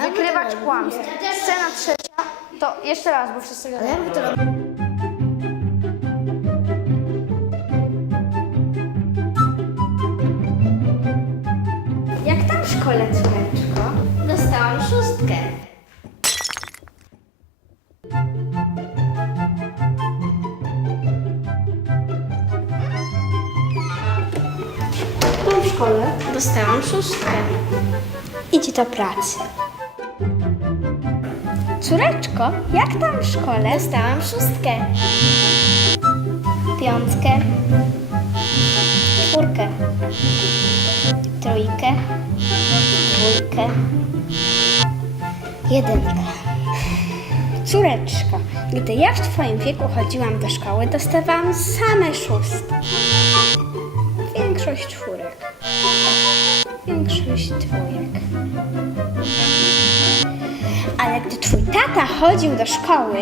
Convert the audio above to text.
Wykrywać kłamstwo. Scena trzecia. To jeszcze raz, bo wszyscy Ale gadają. wy to? Jak tam w szkole, córeczko? Dostałam szóstkę. Tam w szkole. Dostałam szóstkę. Idź do pracy. Córeczko, jak tam w szkole? Dostałam szóstkę. Piątkę. Czwórkę. Trójkę. Dwójkę. Jedynkę. Córeczko, gdy ja w twoim wieku chodziłam do szkoły, dostawałam same szóstki. Większość czwórek. Większość dwójek. Ale gdy twój tata chodził do szkoły,